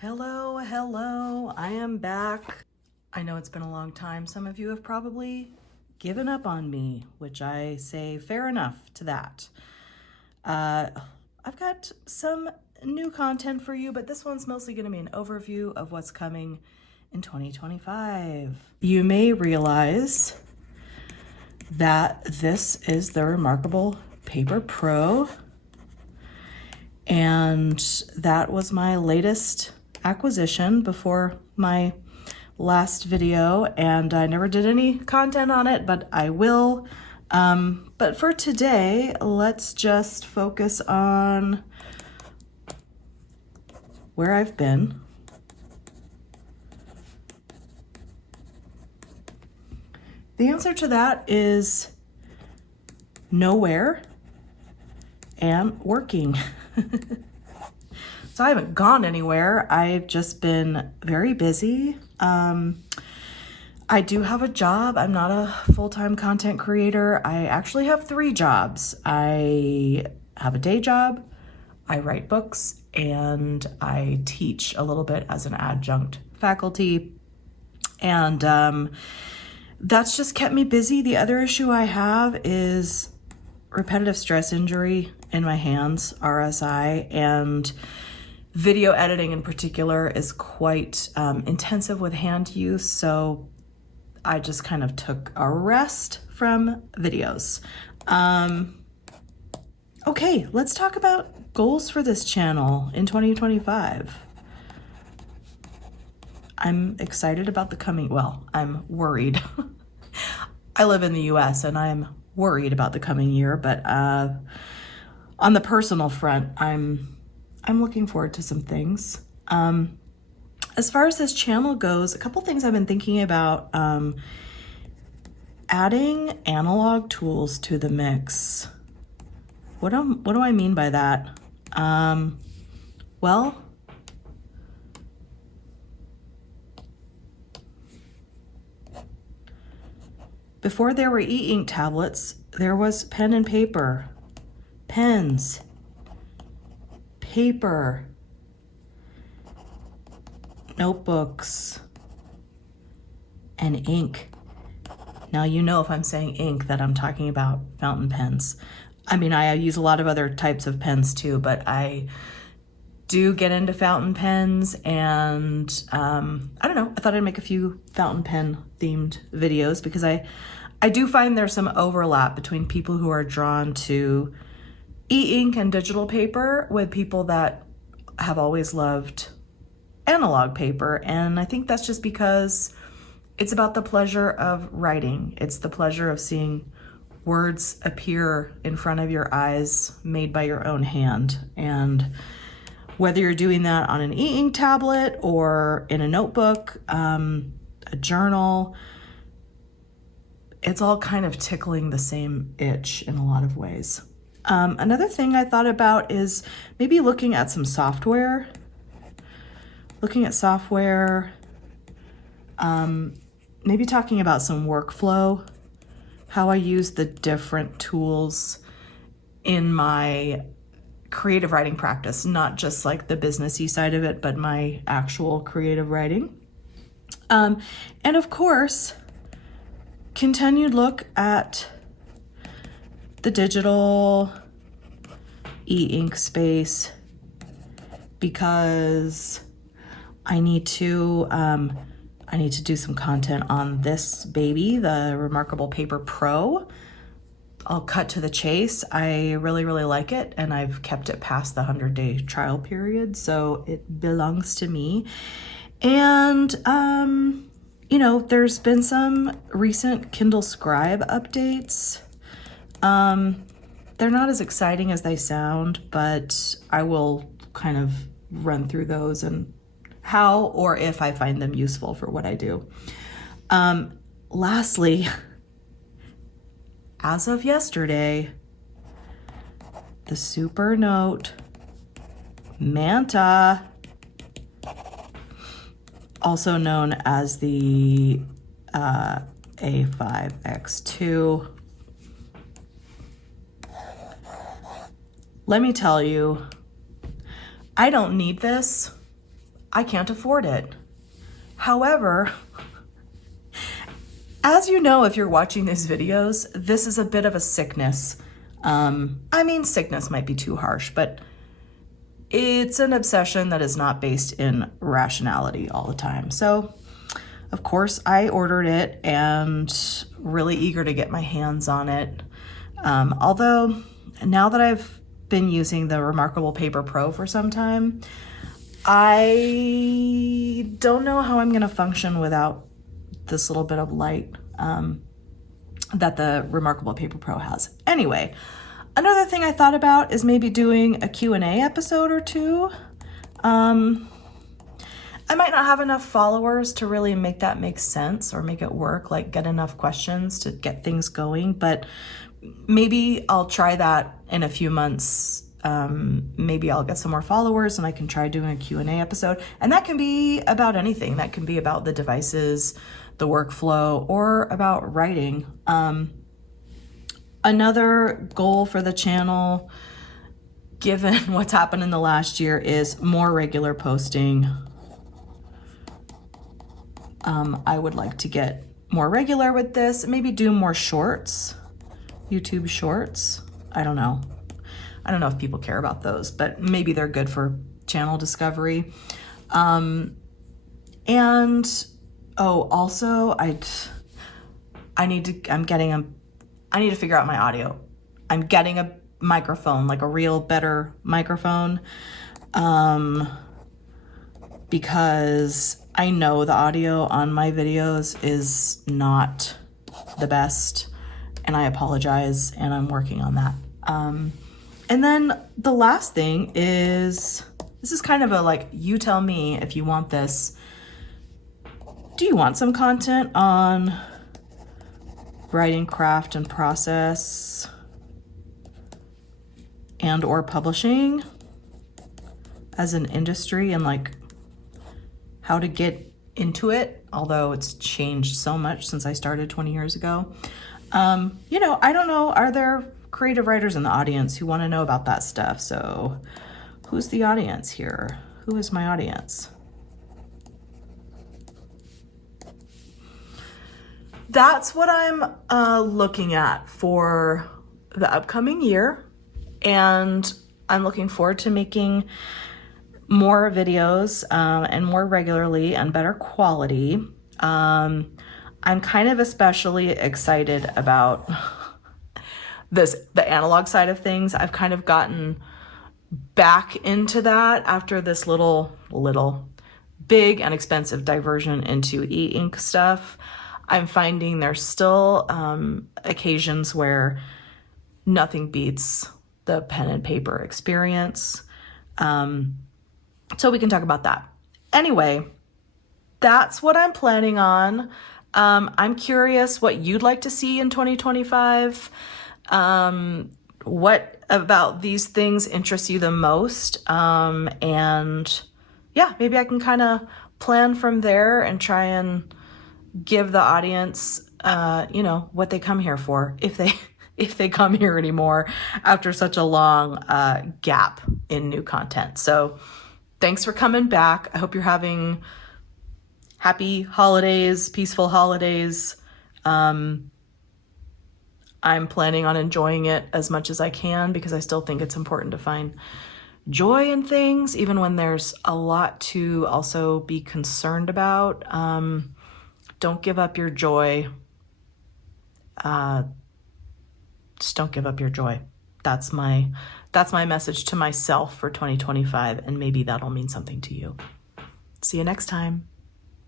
Hello, I am back. I know it's been a long time. Some of you have probably given up on me, which I say fair enough to that. I've got some new content for you, but this one's mostly going to be an overview of what's coming in 2025. You may realize that this is the reMarkable Paper Pro, and that was my latest acquisition before my last video, and I never did any content on it, but I will. But for today, let's just focus on where I've been. The answer to that is nowhere and working. So I haven't gone anywhere. I've just been very busy. I do have a job. I'm not a full-time content creator. I actually have 3 jobs. I have a day job, I write books, and I teach a little bit as an adjunct faculty. And that's just kept me busy. The other issue I have is repetitive stress injury in my hands, RSI, and video editing in particular is quite intensive with hand use, so I just kind of took a rest from videos. Okay, let's talk about goals for this channel in 2025. I'm excited about the coming, well, I'm worried. I live in the US and I'm worried about the coming year, but on the personal front, I'm looking forward to some things. As far as this channel goes, a couple things I've been thinking about, adding analog tools to the mix. What do I mean by that? Well, before there were e-ink tablets, there was pen and paper, pens, paper, notebooks, and ink. Now, you know, if I'm saying ink, that I'm talking about fountain pens. I mean, I use a lot of other types of pens too, but I do get into fountain pens, and I don't know, I thought I'd make a few fountain pen themed videos because I do find there's some overlap between people who are drawn to e-ink and digital paper with people that have always loved analog paper. And I think that's just because it's about the pleasure of writing. It's the pleasure of seeing words appear in front of your eyes made by your own hand. And whether you're doing that on an e-ink tablet or in a notebook, a journal, it's all kind of tickling the same itch in a lot of ways. Another thing I thought about is maybe looking at some software. Maybe talking about some workflow, how I use the different tools in my creative writing practice, not just like the businessy side of it, but my actual creative writing. And of course, continued look at the digital e-ink space, because I need to do some content on this baby, the reMarkable Paper Pro. I'll cut to the chase. I really like it, and I've kept it past the 100-day trial period, so it belongs to me. And you know, there's been some recent Kindle Scribe updates. They're not as exciting as they sound, but I will kind of run through those and how or if I find them useful for what I do. Lastly, as of yesterday, the Supernote Manta, also known as the A5X2. Let me tell you, I don't need this. I can't afford it. However, as you know, if you're watching these videos, this is a bit of a sickness. I mean, sickness might be too harsh, but it's an obsession that is not based in rationality all the time. So, of course, I ordered it and really eager to get my hands on it. Although, now that I've been using the reMarkable Paper Pro for some time, I don't know how I'm going to function without this little bit of light that the reMarkable Paper Pro has. Anyway, another thing I thought about is maybe doing a Q&A episode or two. I might not have enough followers to really make that make sense or make it work, like get enough questions to get things going, but maybe I'll try that in a few months. Maybe I'll get some more followers and I can try doing a Q&A episode. And that can be about anything. That can be about the devices, the workflow, or about writing. Another goal for the channel, given what's happened in the last year, is more regular posting. I would like to get more regular with this, maybe do more shorts, YouTube shorts. I don't know if people care about those, but maybe they're good for channel discovery. Also, I need to figure out my audio. I'm getting a microphone, like a real better microphone, because I know the audio on my videos is not the best, and I apologize, and I'm working on that. And then the last thing is, this is kind of a like, you tell me if you want this. Do you want some content on writing, craft, and process, and or publishing as an industry, and like how to get into it, although it's changed so much since I started 20 years ago. I don't know, are there creative writers in the audience who want to know about that stuff? So who's the audience here? Who is my audience? That's what I'm looking at for the upcoming year. And I'm looking forward to making more videos and more regularly and better quality. I'm kind of especially excited about the analog side of things. I've kind of gotten back into that after this little big and expensive diversion into e-ink stuff. I'm finding there's still occasions where nothing beats the pen and paper experience. So we can talk about that. Anyway, that's what I'm planning on. I'm curious what you'd like to see in 2025. What about these things interests you the most? And yeah, maybe I can kind of plan from there and try and give the audience, what they come here for, if they come here anymore after such a long gap in new content. So thanks for coming back. I hope you're having happy holidays, peaceful holidays. I'm planning on enjoying it as much as I can, because I still think it's important to find joy in things, even when there's a lot to also be concerned about. Don't give up your joy. Just don't give up your joy. That's my message to myself for 2025, and maybe that'll mean something to you. See you next time.